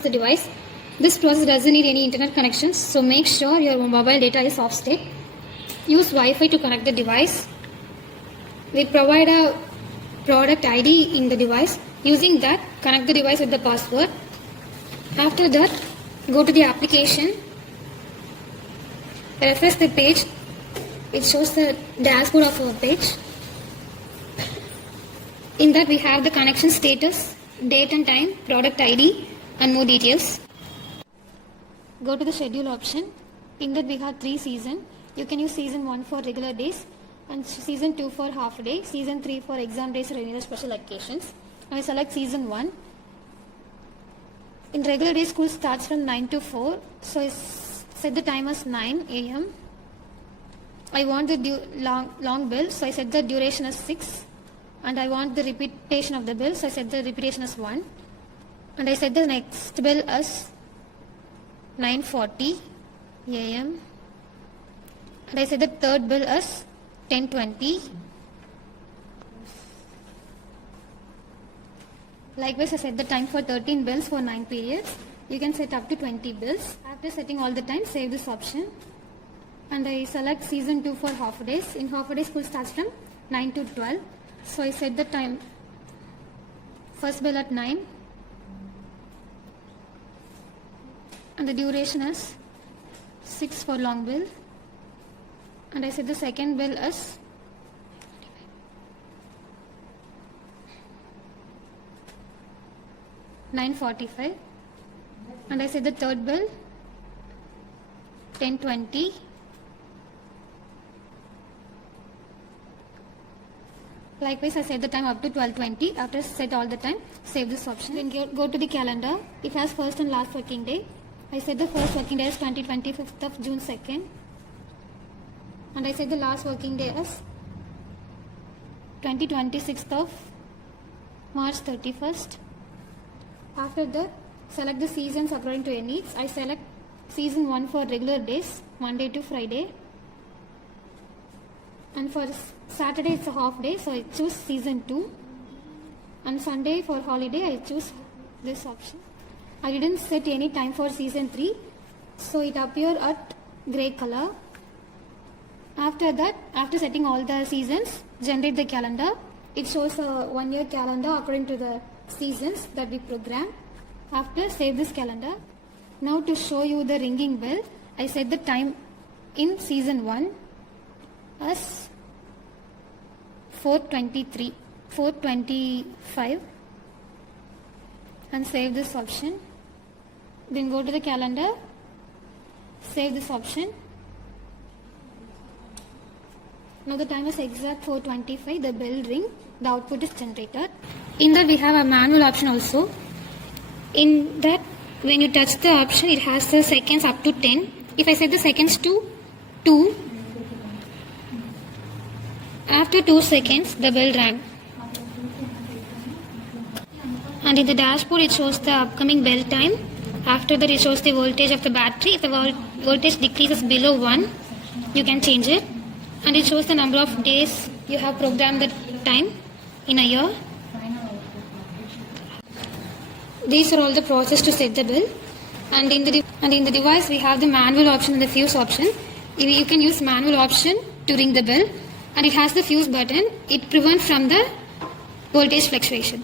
the device. This process doesn't need any internet connections, so make sure your mobile data is off state. Use Wi-Fi to connect the device. We provide a product ID in the device. Using that, connect the device with the password. After that, go to the application. Refresh the page. It shows the dashboard of our page. In that, we have the connection status, date and time, product ID, and more details. Go to the schedule option. In that, we have 3 seasons. You can use season 1 for regular days and season 2 for half day, season 3 for exam days or any other special occasions. Now I select season 1. In regular days, school starts from 9 to 4. So I set the time as 9 a.m. I want the long bell, so I set the duration as 6. And I want the repetition of the bell, so I set the repetition as 1. And I set the next bell as 9:40 a.m. And I set the third bell as 10:20. Likewise, I set the time for 13 bells for 9 periods. You can set up to 20 bells. After setting all the time, save this option. And I select season 2 for half days. In half day, school starts from 9 to 12. So I set the time, first bell at 9. And the duration is 6 for long bell. And I set the second bell as 9:45. And I set the third bell 10:20. Likewise, I set the time up to 12:20. After set all the time, save this option. Then go to the calendar. It has first and last working day. I set the first working day as 25th of June 2nd. And I set the last working day as 26th of March 31st. After that, select the seasons according to your needs. I select season 1 for regular days, Monday to Friday. And for Saturday, it's a half day, so I choose season 2. And Sunday for holiday, I choose this option. I didn't set any time for season 3, so it appears at grey color. After that, after setting all the seasons, generate the calendar. It shows a 1-year calendar according to the seasons that we program. After, save this calendar. Now to show you the ringing bell, I set the time in season 1 as 4:23, 4:25 and save this option. Then go to the calendar, save this option. Now the time is exact 4:25, the bell ring, the output is generated. In that we have a manual option also. In that, when you touch the option, it has the seconds up to 10. If I set the seconds to 2, after 2 seconds, the bell rang. And in the dashboard, it shows the upcoming bell time. After that, it shows the voltage of the battery. If the voltage decreases below 1, you can change it. And it shows the number of days you have programmed the time in a year. These are all the process to set the bell. And in the device, we have the manual option and the fuse option. You can use manual option to ring the bell. And it has the fuse button. It prevents from the voltage fluctuation.